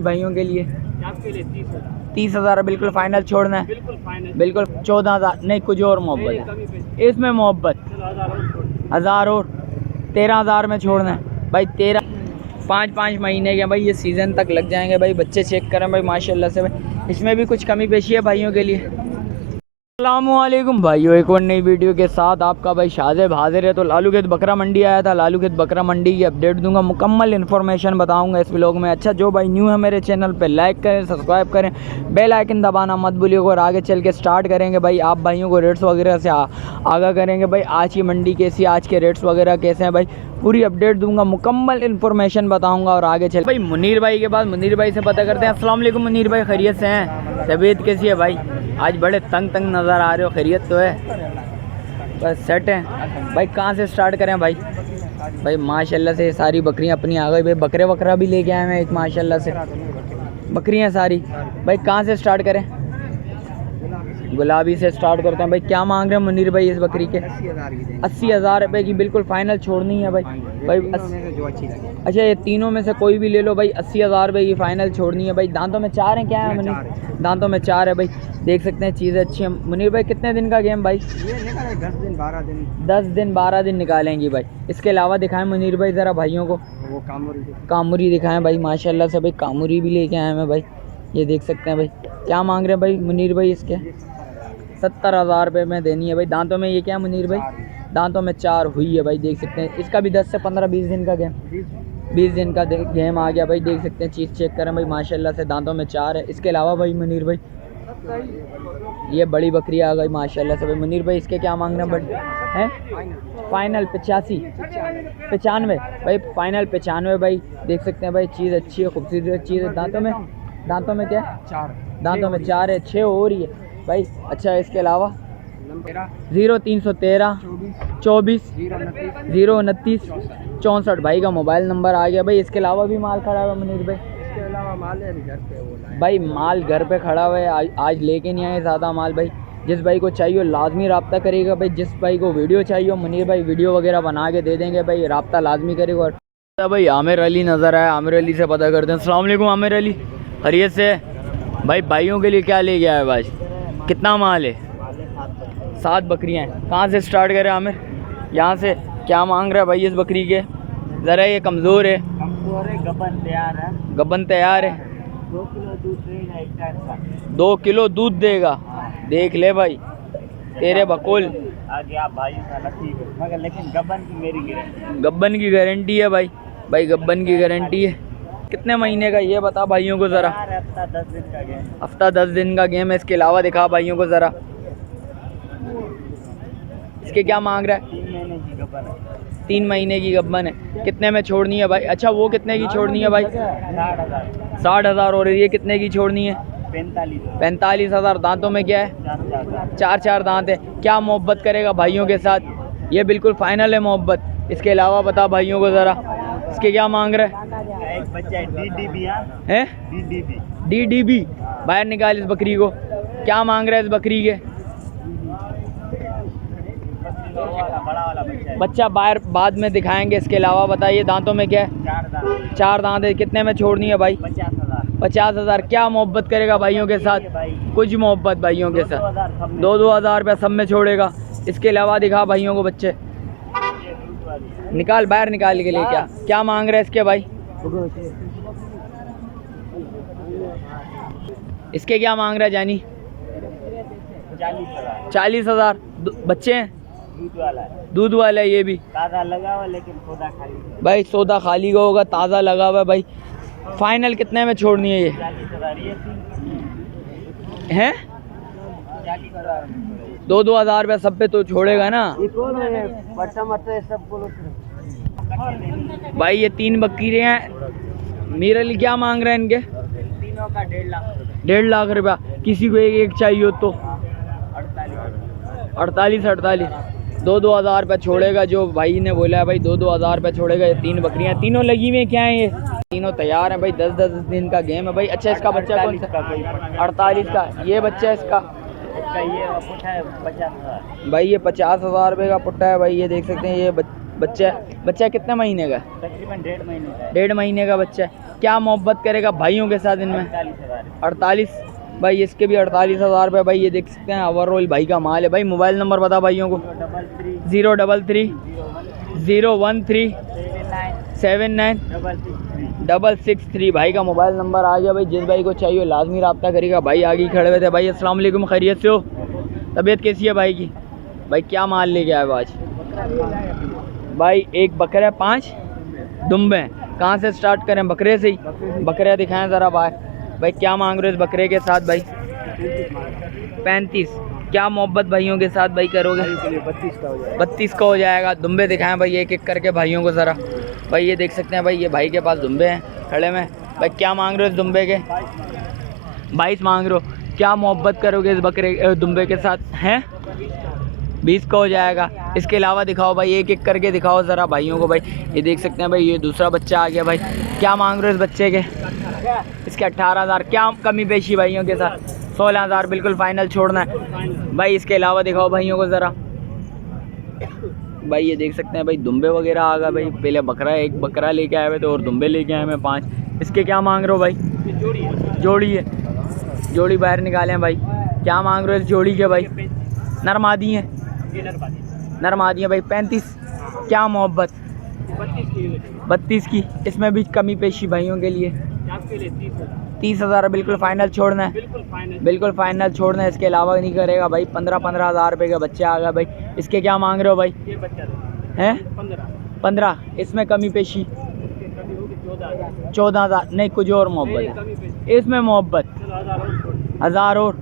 भाइयों के लिए आपके लिए 30,000 बिल्कुल फाइनल छोड़ना है, बिल्कुल फाइनल, बिल्कुल 14,000 नहीं, कुछ और मोहब्बत है इसमें, मोहब्बत 1000 और 13,000 में छोड़ना है भाई। 5 महीने के भाई, ये सीज़न तक लग जाएंगे भाई। बच्चे चेक करें भाई माशाल्लाह से भाई, इसमें भी कुछ कमी पेशी है भाइयों के लिए। अस्सलामुअलैकुम भाइयों, एक और नई वीडियो के साथ आपका भाई शाज़ेब हाजिर है। तो लालू खेत बकरा मंडी आया था, लालू खेत बकरा मंडी की अपडेट दूंगा, मुकम्मल इन्फॉर्मेशन बताऊंगा इस व्लॉग में। अच्छा, जो भाई न्यू है मेरे चैनल पे लाइक करें, सब्सक्राइब करें, बेल आइकन दबाना मत भूलिएगा। और आगे चल के स्टार्ट करेंगे भाई, आप भाइयों को रेट्स वगैरह से आगाह करेंगे भाई। आज की मंडी कैसी, आज के रेट्स वगैरह कैसे हैं भाई, पूरी अपडेट दूंगा, मुकम्मल इन्फॉर्मेशन बताऊंगा। और आगे चल भाई मुनीर भाई के बाद, मुनीर भाई से पता करते हैं। अस्सलाम वालेकुम मुनीर भाई, खैरियत से हैं? तबीयत कैसी है भाई? आज बड़े तंग नज़र आ रहे हो, खैरियत तो है? बस सेट है भाई। कहाँ से स्टार्ट करें भाई? भाई माशाल्लाह से सारी बकरियां अपनी आ गई भाई। बकरे वकरा भी लेके आए हैं एक, माशाल्लाह से बकरियां सारी। भाई कहाँ से स्टार्ट करें? गुलाबी से स्टार्ट करते हैं भाई। क्या मांग रहे हैं मुनीर भाई इस बकरी के? 80,000 रुपये की बिल्कुल फाइनल छोड़नी है भाई। अच्छा, ये तीनों में से कोई भी ले लो भाई, 80,000 रुपये की फाइनल छोड़नी है भाई। दांतों में 4 हैं क्या है मुनीर? दांतों में 4 है भाई, देख सकते हैं, चीज़ें अच्छी हैं। मुनीर भाई कितने दिन का गेम भाई? 10 दिन 12 दिन निकालेंगी भाई। इसके अलावा दिखाएं मुनीर भाई ज़रा भाइयों को, वो कामुरी दिखाएं भाई माशाल्लाह से भाई। कामुरी भी लेके आए हैं भाई, ये देख सकते हैं भाई। क्या मांग रहे हैं भाई मुनीर भाई इसके? 70,000 रुपये में देनी है भाई। दांतों में ये क्या मुनीर भाई? दांतों में 4 हुई है भाई, देख सकते हैं। इसका भी 10 से 15-20 दिन का गेम, 20 दिन का गेम आ गया भाई, देख सकते हैं। चीज़ चेक करें भाई माशाल्लाह से, दांतों में 4 है। इसके अलावा भाई मुनीर भाई ये बड़ी बकरी आ गई माशाल्लाह से भाई। मुनीर भाई इसके क्या मांग रहे हैं हैं? फाइनल 95 भाई, फाइनल 95 भाई, देख सकते हैं भाई। चीज़ अच्छी है, खूबसूरत चीज़ है। दांतों में क्या है? 4 दांतों में 4 है, 6 हो रही है भाई। अच्छा, इसके अलावा 0313 24 029 64 भाई का मोबाइल नंबर आ गया भाई। इसके अलावा भी माल खड़ा हुआ है मुनीर भाई? इसके अलावा माल है घर पे भाई, माल घर पे खड़ा हुआ है। आज लेके नहीं आए ज़्यादा माल भाई। जिस भाई को चाहिए लाजमी रब्ता करेगा भाई। जिस भाई को वीडियो चाहिए मुनीर भाई वीडियो वगैरह बना के दे देंगे भाई, रब्ता लाजमी करेगा। और भाई आमिर अली नज़र आया, आमिर अली से पता करते हैं। अस्सलाम वालेकुम आमिर अली, खैरियत से भाई? भाइयों के लिए क्या ले गया है भाई? कितना माल है? 7 बकरियाँ हैं। कहाँ से स्टार्ट करें आमिर? यहाँ से। क्या मांग रहा है भाई इस बकरी के? ज़रा ये कमज़ोर है, गबन तैयार है। 2 किलो दूध देगा। देख ले भाई तेरे बकुल, मगर लेकिन गब्बन की मेरी गारंटी, गब्बन की गारंटी है भाई। भाई गब्बन की गारंटी है। कितने महीने का ये बता भाइयों को ज़रा? हफ्ता 10 दिन का गेम, हफ्ता 10 दिन का गेम है। इसके अलावा दिखा भाइयों को ज़रा, इसके क्या मांग रहा है? 3 महीने की गब्बन है। 3 महीने की गब्बन है। कितने में छोड़नी है भाई? अच्छा, वो कितने की छोड़नी है भाई? 60,000 और ये कितने की छोड़नी है? 45,000। दांतों में क्या है? 4 दांत है। क्या मोहब्बत करेगा भाइयों के साथ? ये बिल्कुल फाइनल है मोहब्बत। इसके अलावा बता भाइयों को ज़रा, इसके क्या मांग रहे हैं? एक बच्चा है DDB। बाहर निकाल इस बकरी को। क्या मांग रहा है इस बकरी के? बड़ा वाला बच्चा बाहर बाद में दिखाएंगे। इसके अलावा बताइए दांतों में क्या है? 4 दांत है। कितने में छोड़नी है भाई? 50,000। क्या मोहब्बत करेगा भाइयों के साथ? कुछ मोहब्बत भाइयों के साथ 2-2 हज़ार रुपये सब में छोड़ेगा। इसके अलावा दिखा भाइयों को बच्चे, निकाल बाहर निकाल के लिए। क्या मांग रहे हैं इसके भाई? इसके क्या मांग रहा है जानी? 40,000। बच्चे हैं? दूध वाला है। ये भी ताज़ा लगा हुआ, लेकिन सौदा खाली भाई, सौदा खाली का होगा, ताज़ा लगा हुआ है भाई। फाइनल कितने में छोड़नी है ये? 40,000 हैं? 2-2 हज़ार रुपये सब पे तो छोड़ेगा ना भाई। ये 3 बकरियाँ हैं। मीर अली क्या मांग रहे हैं इनके? तीनों का 1.5 लाख। 1.5 लाख रुपया। किसी को एक चाहिए हो तो 48 2-2 हज़ार रुपये छोड़ेगा। जो भाई ने बोला है भाई 2-2 हज़ार रुपये छोड़ेगा। ये 3 बकरियाँ, तीनों लगी हुई क्या हैं? ये तीनों तैयार हैं भाई। 10-10 दिन का गेम है भाई। अच्छा, इसका बच्चा कौन सा? 48 का। ये बच्चा है इसका? ये पुट्ठा है 50,000 भाई। ये 50,000 रुपये का पुट्टा है भाई, ये देख सकते हैं। ये बच्चा बच्चा कितने महीने का? तकरीबन 1.5 महीने का है। 1.5 महीने का बच्चा है। क्या मोहब्बत करेगा भाइयों के साथ इनमें? 48,000। 48 भाई, इसके भी 48,000 रुपये भाई। ये देख सकते हैं ओवरऑल भाई का माल है भाई। मोबाइल नंबर बता भाइयों को। 033 013 79 663 भाई का मोबाइल नंबर आ गया भाई। जिस भाई को चाहिए लाजमी रब्ता करेगा भाई। आगे खड़े हुए थे भाई। अस्सलाम वालेकुम, खैरियत से हो? तबीयत कैसी है भाई की? भाई क्या माल लेके आए हो आज? भाई एक बकरा है, 5 दुम्बे हैं। कहाँ से स्टार्ट करें? बकरे से ही। बकरे दिखाएं ज़रा बाहर भाई। क्या मांग रहे हो इस बकरे के साथ भाई? 35। क्या मोहब्बत भाइयों के साथ भाई करोगे? 32 का हो जाएगा। दुम्बे दिखाएं भाई एक एक करके भाइयों को ज़रा। भाई ये देख सकते हैं भाई, ये भाई के पास दुम्बे हैं खड़े में भाई। क्या मांग रहे हो इस दुम्बे के? 22 मांग रहे हो। क्या मोहब्बत करोगे इस बकरे दुम्बे के साथ? हैं 20 का हो जाएगा। इसके अलावा दिखाओ भाई, एक एक करके दिखाओ ज़रा भाइयों को भाई। ये देख सकते हैं भाई, ये दूसरा बच्चा आ गया भाई। क्या मांग रहे हो इस बच्चे के? इसके 18,000। क्या कमी पेशी भाइयों के साथ? 16,000 बिल्कुल फाइनल छोड़ना है भाई। इसके अलावा दिखाओ भाइयों को ज़रा। भाई ये देख सकते हैं भाई, दुम्बे वगैरह आ गए भाई। पहले बकरा, एक बकरा लेके आए हुए थे और दुम्बे लेके आए हैं 5। इसके क्या मांग रहे हो भाई? जोड़ी है। जोड़ी बाहर निकालें भाई। क्या मांग रहे हो इस जोड़ी के भाई? नरमादी हैं। नरमादी हैं भाई। 35। क्या मोहब्बत? 32 की। इसमें भी कमी पेशी भाइयों के लिए 30,000 बिल्कुल फाइनल छोड़ना है। बिल्कुल फाइनल छोड़ना है। इसके अलावा नहीं करेगा भाई। 15,000 रुपये का बच्चा आ गया भाई। इसके क्या मांग रहे हो भाई? हैं 15। इसमें कमी पेशी 14,000। नहीं कुछ और मोहब्बत है इसमें। मोहब्बत 1000 और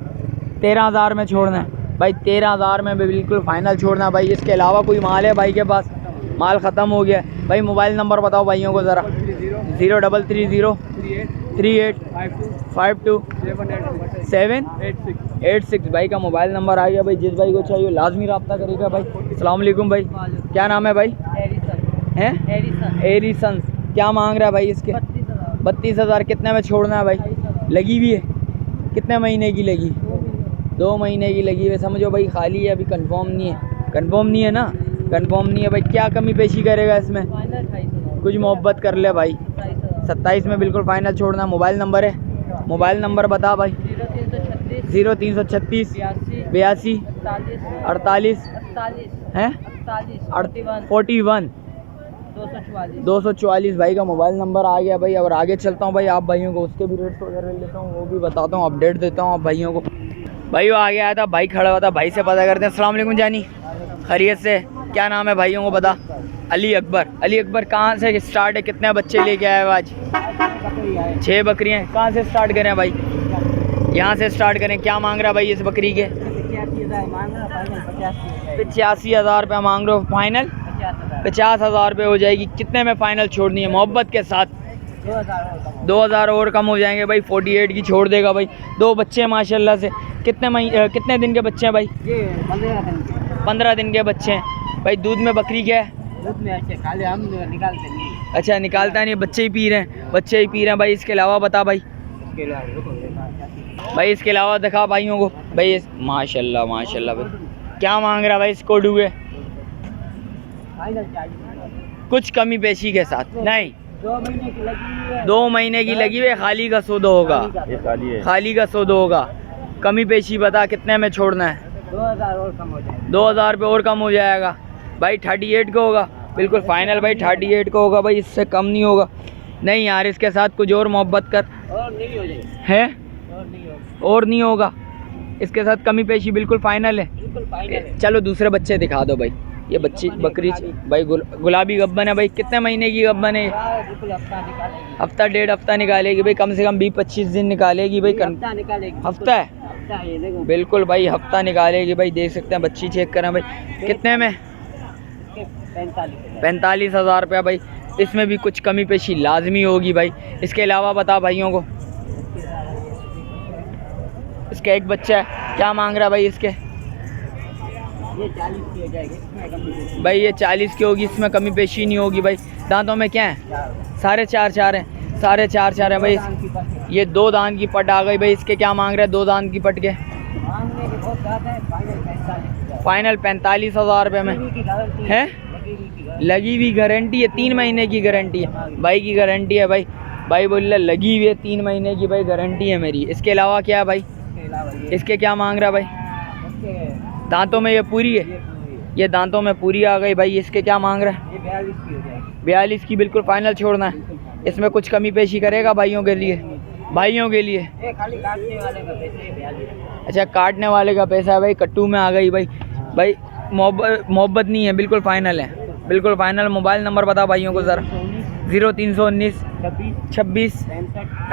13,000 में छोड़ना है भाई। 13,000 में भी बिल्कुल फाइनल छोड़ना है भाई। इसके अलावा कोई माल है भाई के पास? माल ख़त्म हो गया भाई। मोबाइल नंबर बताओ भाइयों को ज़रा। 0330 38 52 786 भाई का मोबाइल नंबर आ गया भाई। जिस भाई को चाहिए लाजमी रब्ता करेगा भाई। अस्सलाम वालेकुम भाई। क्या नाम है भाई? हैं एरिसन। क्या मांग रहा है भाई इसके? 32,000। कितने में छोड़ना है भाई? लगी हुई है? कितने महीने की लगी? 2 महीने की लगी हुई है। समझो भाई खाली है, अभी कंफर्म नहीं है। कंफर्म नहीं है ना? कंफर्म नहीं है भाई। क्या कमी पेशी करेगा इसमें? कुछ मोहब्बत कर ले भाई। 27 में बिल्कुल फाइनल छोड़ना। मोबाइल नंबर है? मोबाइल नंबर बता भाई। 0336 82 48 हैं 41 244 भाई का मोबाइल नंबर आ गया भाई। और आगे चलता हूँ भाई, आप भाइयों को उसके भी रेट्स वगैरह लेता हूँ, वो भी बताता हूँ, अपडेट देता हूँ आप भाइयों को। भाई वो आगे आया था, भाई खड़ा हुआ था, भाई से पता करते हैं। अस्सलाम वालेकुम जानी, खैरियत से? क्या नाम है भाइयों को बता? अली अकबर। अली अकबर कहाँ से स्टार्ट है? कितने बच्चे लेके आए हो आज? 6 बकरियाँ। कहाँ से स्टार्ट करें भाई? यहाँ से स्टार्ट करें। क्या मांग रहा है भाई इस बकरी के? 85,000 रुपये मांग रहे हो फाइनल? 50,000 रुपये हो जाएगी। कितने में फाइनल छोड़नी है मोहब्बत के साथ? 2,000 और कम हो जाएंगे भाई। 48 की छोड़ देगा भाई। 2 बच्चे हैं माशाल्लाह से। कितने दिन के बच्चे हैं भाई? 15 दिन के बच्चे हैं भाई। दूध में बकरी क्या है? दूध में अच्छे खाली हम निकालते नहीं। अच्छा निकालता नहीं, बच्चे ही पी रहे हैं। बच्चे ही पी रहे हैं भाई। इसके अलावा बता भाई। भाई इसके अलावा दिखा भाइयों को भाई। माशाल्लाह माशाल्लाह भाई। क्या मांग रहा भाई इसको? डूबे कुछ कमी पेशी के साथ? नहीं 2 महीने की लगी हुई है। 2 महीने की लगी हुई है। खाली का सौदा होगा। खाली का सौदा होगा। कमी पेशी बता कितने में छोड़ना है? 2,000 और कम हो जाएगा। 2,000 रुपये और कम हो जाएगा भाई। 38 का होगा बिल्कुल फाइनल भाई। 38 का होगा भाई, इससे कम नहीं होगा। नहीं यार इसके साथ कुछ और मोहब्बत कर। और नहीं हो जाएगा। है और नहीं होगा। और नहीं होगा। इसके साथ कमी पेशी बिल्कुल फाइनल है। बिल्कुल फाइनल। चलो दूसरे बच्चे दिखा दो भाई। ये बच्ची बकरी भाई गुलाबी गब्बन है भाई। कितने महीने की गब्बन है? बिल्कुल हफ्ता निकालेगी। हफ्ता 1.5 हफ्ता निकालेगी भाई। कम से कम 20-25 दिन निकालेगी भाई। हफ्ता निकालेगी। हफ्ता है हफ्ता ये देखो। बिल्कुल भाई, हफ्ता निकालेगी भाई। देख सकते हैं बच्ची चेक करें भाई। कितने में? 45,000 रुपया भाई। इसमें भी कुछ कमी पेशी लाजमी होगी भाई। इसके अलावा बता भाइयों को। इसका एक बच्चा है। क्या मांग रहा है भाई इसके? ये 40 की हो जाएगी भाई ये 40 की होगी। इसमें कमी पेशी नहीं होगी भाई। दांतों में क्या है? 4.5 हैं। 4.5 हैं भाई। ये 2 दांत की पट आ गई भाई। इसके क्या मांग रहे हैं 2 दांत की पट के? फाइनल 45,000 रुपये में है। लगी हुई गारंटी है, 3 महीने की गारंटी है भाई की गारंटी है भाई। भाई बोल रहा लगी हुई है 3 महीने की भाई गारंटी है मेरी। इसके अलावा क्या है भाई? इसके अलावा ये इसके क्या मांग रहा भाई? इसके दांतों में ये पूरी है, ये दांतों में पूरी आ गई भाई। इसके क्या मांग रहा है? ये 42 की हो जाएगी। 42 की बिल्कुल फाइनल छोड़ना है। इसमें कुछ कमी पेशी करेगा भाइयों के लिए? भाइयों के लिए ये खाली काटने वाले का पैसे 42। अच्छा, काटने वाले का पैसा है भाई। कट्टू में आ गई भाई। भाई मोहब्बत नहीं है, बिल्कुल फाइनल है, बिल्कुल फाइनल। मोबाइल नंबर बता भाइयों को ज़रा। 0319 26 65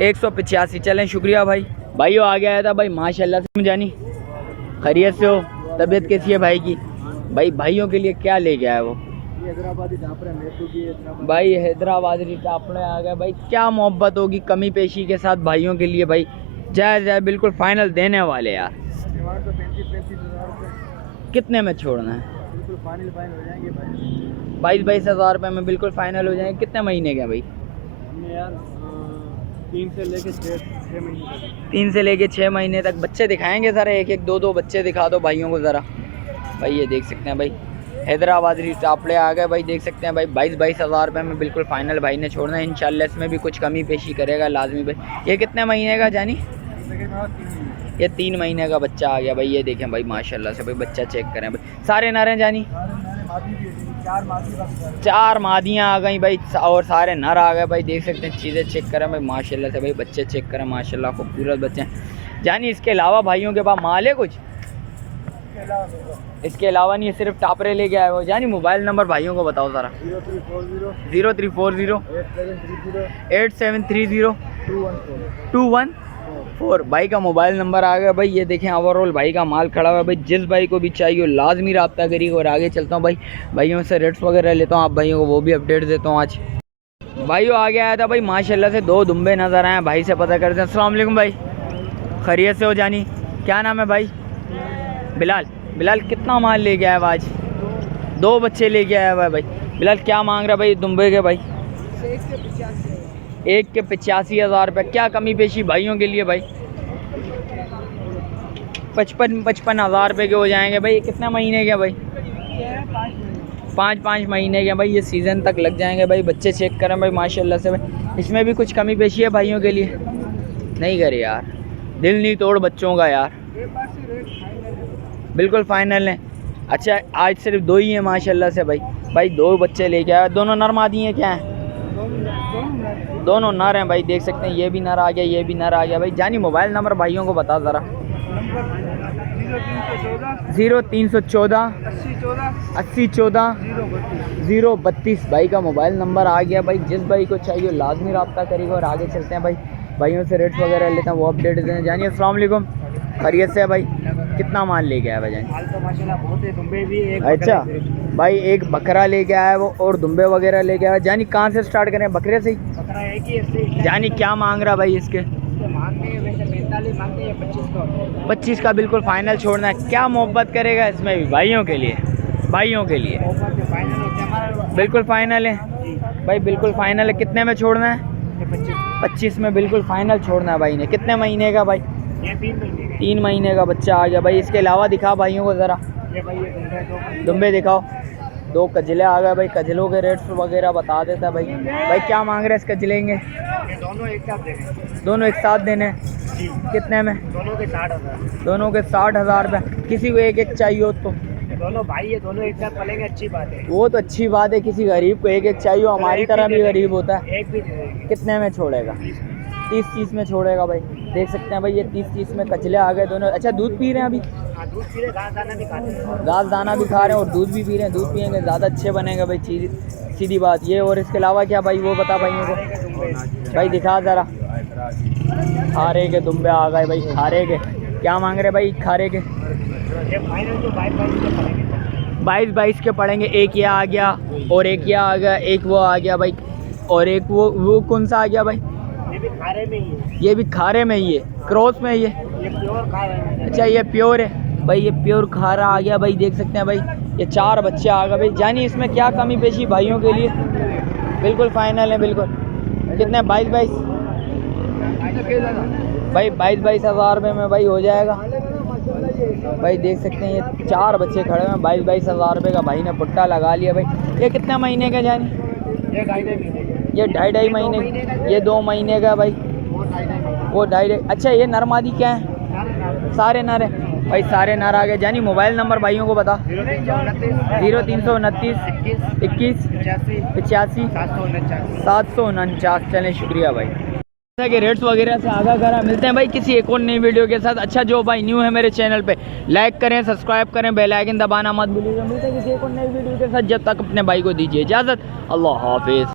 185। चलें, शुक्रिया भाई। भाइयों आगे आया था भाई माशाल्लाह से। जानी खैरियत से हो? तबीयत कैसी है भाई की? भाई भाइयों के लिए क्या ले गया है वो? हैदराबादी टापरे मेट्रो की हैदराबाद। भाई हैदराबादी टापड़े आ गए भाई। क्या मोहब्बत होगी कमी पेशी के साथ भाइयों के लिए भाई। जाए जाए बिल्कुल फाइनल देने वाले यार। डिमांड तो 35,000 रुपये। कितने में छोड़ना है? बिल्कुल फाइनल हो जाएंगे भाई। 22 हज़ार रुपये में बिल्कुल फाइनल हो जाएंगे। कितने महीने के भाई? हमने यार 3 से लेके 6 महीने तक। 3 से लेके 6 महीने तक। बच्चे दिखाएंगे ज़रा, एक एक दो बच्चे दिखा दो भाइयों को ज़रा। भाई ये देख सकते हैं भाई हैदराबादी टापड़े आ गए भाई। देख सकते हैं भाई 22 हज़ार रुपये में बिल्कुल फाइनल भाई ने छोड़ना है। इंशाल्लाह इसमें भी कुछ कमी पेशी करेगा लाजमी भाई। ये कितने महीने का जानी? ये 3 महीने का बच्चा आ गया भाई। ये देखें भाई माशाल्लाह से भाई, बच्चा चेक करें भाई। सारे नर हैं जानी? 4 मादियाँ आ गई भाई और सारे नर आ गए भाई। देख सकते हैं, चीज़ें चेक करें भाई माशाल्लाह से भाई। बच्चे चेक करें माशाल्लाह, खूबसूरत बच्चे हैं जानी। इसके अलावा भाइयों के पास माल है कुछ? इसके अलावा नहीं है, सिर्फ टापरे लेके आए हो जानी। मोबाइल नंबर भाइयों को बताओ ज़रा। 0340 8730 214। भाई का मोबाइल नंबर आ गया भाई। ये देखें ओवरऑल भाई का माल खड़ा हुआ है भाई। जिस भाई को भी चाहिए हो लाजमी रब्ता करिए। और आगे चलता हूँ भाई, भाइयों से रेट्स वगैरह लेता हूँ, आप भाइयों को वो भी अपडेट देता हूँ आज। भाइयों आगे आया था भाई माशाल्लाह से 2 दुम्बे नज़र आए। भाई से पता करते हैं। अस्सलाम वालेकुम भाई, खैरियत से हो जानी? क्या नाम है भाई? बिलाल। बिलाल कितना माल ले गया है आज? 2 बच्चे ले गया है भाई। बिलाल क्या मांग रहा है भाई दुम्बे के भाई? एक के 85,000 रुपये। क्या कमी पेशी भाइयों के लिए भाई? 55 हज़ार रुपये के हो जाएंगे भाई। कितने महीने के भाई? 5 महीने के भाई। ये सीज़न तक लग जाएंगे भाई। बच्चे चेक करें भाई माशाल्लाह से भाई। इसमें भी कुछ कमी पेशी है भाइयों के लिए? नहीं करे यार, दिल नहीं तोड़ बच्चों का यार, बिल्कुल फाइनल है। अच्छा, आज सिर्फ 2 ही हैं माशाल्लाह से भाई। भाई 2 बच्चे लेके आया। दोनों नर मादी हैं क्या हैं? दोनों नर हैं भाई। देख सकते हैं, ये भी नर आ गया, ये भी नर आ गया भाई। जानी मोबाइल नंबर भाइयों को बता ज़रा। 0314 80 14 032 भाई का मोबाइल नंबर आ गया भाई। जिस भाई को चाहिए लाजमी रब्ता करेगा। और आगे चलते हैं भाई, भाइयों से रेट्स वगैरह लेते हैं, वो अपडेट देते हैं। जानिए अस्सलाम वालेकुम, खैरियत से है भाई? कितना माल ले गया है भाई जानी? माल तो माशाल्लाह बहुत है। दुम्बे भी एक। अच्छा भाई, एक बकरा ले गया है वो और दुम्बे वगैरह ले गया है। जानी कहाँ से स्टार्ट करें? बकरे से ही? बकरा एक ही है। जानी क्या मांग रहा भाई इसके? मांगते हैं वैसे 45 मांगते हैं, 25 का बिल्कुल फाइनल छोड़ना है। क्या मोहब्बत करेगा इसमें भी भाइयों के लिए? भाइयों के लिए फाइनल होता है हमारा। बिल्कुल फाइनल है भाई, बिल्कुल फाइनल है। कितने में छोड़ना है? 25 में बिल्कुल फाइनल छोड़ना है भाई ने। कितने महीने का भाई? ये 3 महीने का। 3 महीने का बच्चा आ गया भाई। इसके अलावा दिखा भाइयों को ज़रा। ये भाई ये दुम्बे दो दुम्बे दिखाओ। 2 कजले आ गए भाई। कजलों के रेट्स वगैरह बता देता भाई। भाई क्या मांग रहे हैं इस कजलेंगे? ये दोनों एक साथ देंगे। दोनों एक साथ देने? जी। कितने में? दोनों के 60,000। दोनों के 60,000 रुपये। किसी को एक एक चाहिए हो तो? दोनों भाई है, दोनों एक साथ पलेंगे, अच्छी बात है। वो तो अच्छी बात है। किसी गरीब को एक एक चाहिए हो, हमारी तरह भी गरीब होता है। एक भी दे देंगे। कितने में छोड़ेगा? 30 में छोड़ेगा भाई। देख सकते हैं भाई, ये 30 में कचले आ गए दोनों। अच्छा, दूध पी रहे हैं अभी? हाँ, दूध पी रहे, घास दाना भी खाते हैं। घास दाना भी खा रहे हैं और दूध भी पी रहे हैं। दूध पियेंगे ज़्यादा अच्छे बनेंगे भाई, चीज़ सीधी बात ये। और इसके अलावा क्या भाई, वो बता भाइयों को भाई, दिखा ज़रा। खारे के दुम्बे आ गए भाई। खारे के क्या मांग रहे भाई? खारे के ये फाइनल तो 22 के पड़ेंगे। 22 के पड़ेंगे। एक ये आ गया और एक ये आ गया, एक वो आ गया भाई, और एक वो कौन सा आ गया भाई? ये भी खारे में ही है। ये भी खारे में ही है, क्रॉस में ही है। ये प्योर खारा है। अच्छा, ये प्योर है भाई। ये प्योर खारा आ गया भाई। देख सकते हैं भाई, ये 4 बच्चे आ गए भाई। जानी इसमें क्या कमी पेशी भाइयों के लिए? बिल्कुल फाइनल है बिल्कुल। कितने? 22 भाई 22 हज़ार रुपये में भाई हो जाएगा। भाई देख सकते हैं ये 4 बच्चे खड़े हैं, 22-22 हज़ार रुपये का भाई ने पुट्टा लगा लिया भाई। ये कितने महीने का जानी? ये 2.5 ये 2.5 महीने, ये 2 महीने का भाई, वो 2.5। अच्छा ये नर मादी क्या है? सारे नर है भाई, सारे नर आ गए। जानी मोबाइल नंबर भाइयों को बता। 0329 21 85 749। चलें शुक्रिया भाई। जैसा कि रेट्स वगैरह से आगाह करा, मिलते हैं भाई किसी एक और नई वीडियो के साथ। अच्छा जो भाई न्यू है मेरे चैनल पे, लाइक करें, सब्सक्राइब करें, बेल आइकन दबाना मत भूलिएगा। मिलते हैं किसी एक और नई वीडियो के साथ, जब तक अपने भाई को दीजिए इजाज़त। अल्लाह हाफिज़।